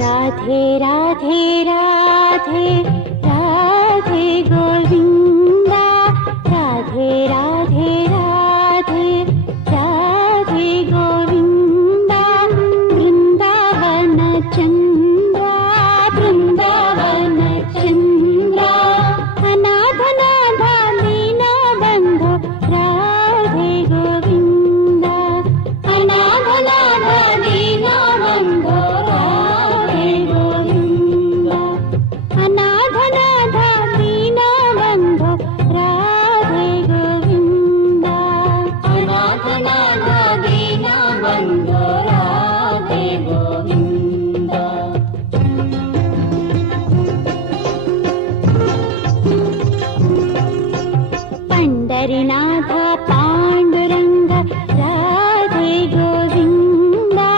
राधे राधे राधे राधे गोविंदा, राधे राधे राधे राधे गोविंदा, वृंदावन चंद्रा वृंदावन चंद्रा, अनाथ नाथ दीन बंधु राधे गोविंदा, अनाथ नाथ दीन बंधु पंडरीनाथ पांडुरंग राधे गोविंदा,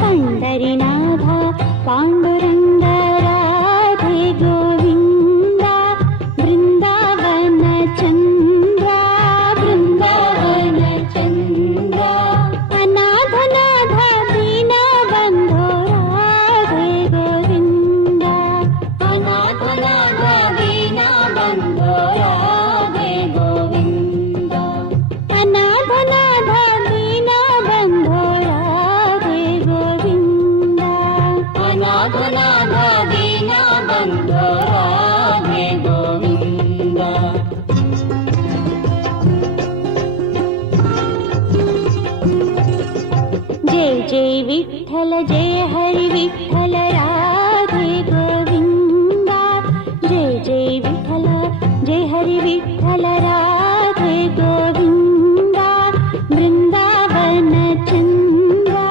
पंडरीनाथ पांडुरंग राधे गोविंदा, वृंदावन चंद्रा वृंदावन चंद्रा, अनाथ नाथ दीन बंधु राधे गोविंदा, अनाथ नाथ दीन बंधु राधे गोविंदा, अनाथ नाथ दीन बंधु राधे गोविंदा, अनाथ नाथ दीन बंधु राधे गोविंदा। जय जय विठ्ठल जय हरि विठ्ठल राधे गोविंदा, जय जय विठ्ठल जय हरि विठ्ठल राधे गोविंदा, वृंदावन चंद्रा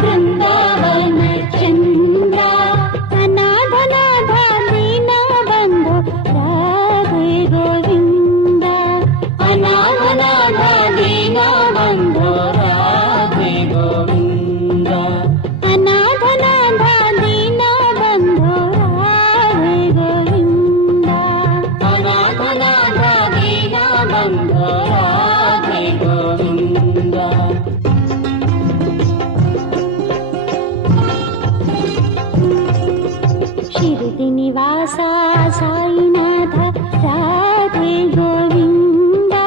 वृंदावन चंद्रा, अनाथ नाथ दीन बंधु राधे गोविंदा, अनाथ नाथ दीन बंधु राधे गोविंदा, अनाथ नाथ दीन बंधु राधे गोविंदा, अनाथ नाथ दीन बंधु राधे गोविंदा। शिरदि निवासा साईनाथ राधे गोविंदा,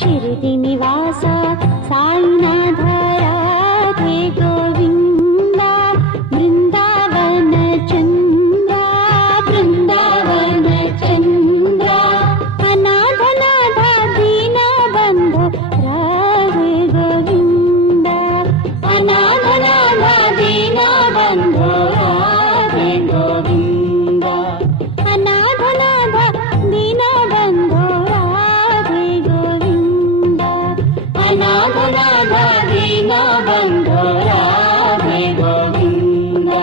शिरदि निवासा साईनाथ राधे गोविंदा, वृंदावन चंद्रा वृंदावन चंद्रा, अनाथ नाथ दीन बंधु राधे गोविंदा, अनाथ नाथ दीन बंधु राधे गोविंदा, अनाथ नाथ दीन बंधु राधे गोविंदा, अनाथ नाथ दीन बंधु राधे गोविंदा।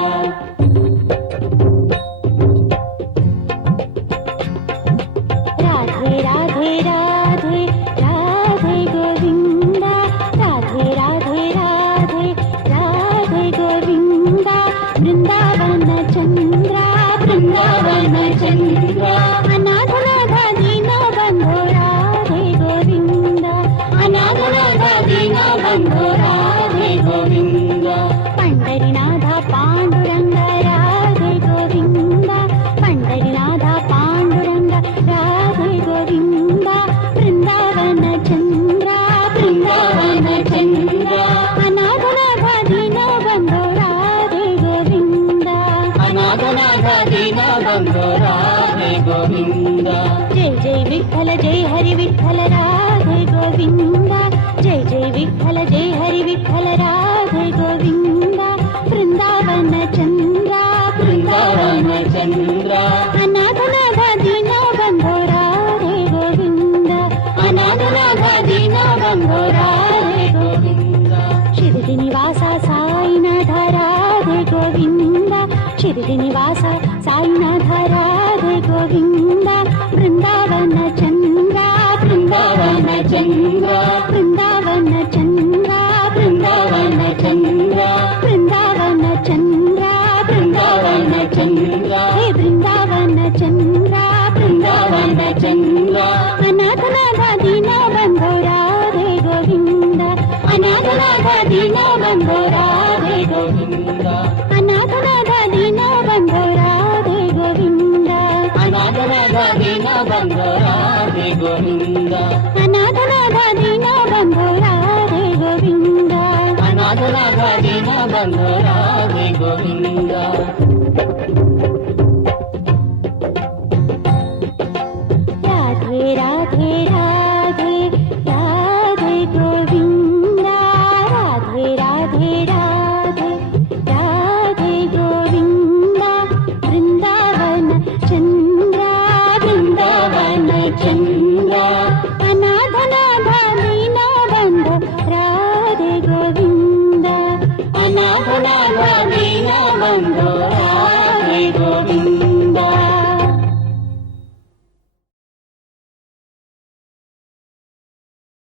राधे राधे राधे राधे गोविंदा, राधे राधे राधे राधे गोविंदा, वृंदावन चंद्रा वृंदावन चंद्रा, अनाथ नाथ दीन बंधु राधे गोविंदा, अनाथ नाथ दीन बंधु राधे गोविंदा, पंडरीनाथ पांडुरंग राधे गोविंदा, पंडरीनाथ पांडुरंग राधे गोविंदा, वृंदावन चंद्रा वृंदावन चंद्रा, अनाथ नाथ दीन बंधु राधे गोविंदा, अनाथ नाथ दीन बंधु राधे गोविंदा। जय जय विठ्ठल जय हरि विठ्ठल राधे गोविंदा, जय जय विठ्ठल जय हरि विठ्ठल राधे गोविंदा, वृंदावन चंद्रा वृंदावन चंद्रा, अनाथ नाथ दीन बंधु राधे गोविंदा, अनाथ नाथ दीन बंधु राधे गोविंदा। शिरदि निवासा साईनाथ राधे गोविंदा, ಗೋವಿಂದ ಶಿರಡಿ ನಿವಾಸ ಸಾಯಿನಾಥ ರಾಧೆ ಗೋವಿಂದ ಬೃಂದಾವನ ಚಂದ್ರ ಬೃಂದಾವನ ಚಂದ್ರ ಬೃಂದಾವನ ಚಂದ್ರ ಬೃಂದಾವನ ಚಂದ್ರ ಬೃಂದಾವನ ಚಂದ್ರ ಬೃಂದಾವನ ಚಂದ್ರ ಹೇ ಬೃಂದಾವನ ಚಂದ್ರ ಬೃಂದಾವನ ಚಂದ್ರ ಅನಾಥನಾದ ದೀನ ಬಂಧೋ ರಾಧೆ ಗೋವಿಂದ ಅನಾಥನಾದ ದೀನ ಬಂಧೋ ರಾಧೆ ಗೋವಿಂದ ಅನಾಥನಾದ ದೀನ ಬಂಧೋ ರಾಧೆ ಗೋವಿಂದ ಅನಾಥನಾದ ದೀನ ಬಂಧೋ ರಾಧೆ ಗೋವಿಂದ ಅನಾಥನಾದ ದೀನ ಬಂಧೋ ರಾಧೆ ಗೋವಿಂದ ಅನಾಥನಾದ ದೀನ ಬಂಧೋ ರಾಧೆ ಗೋವಿಂದ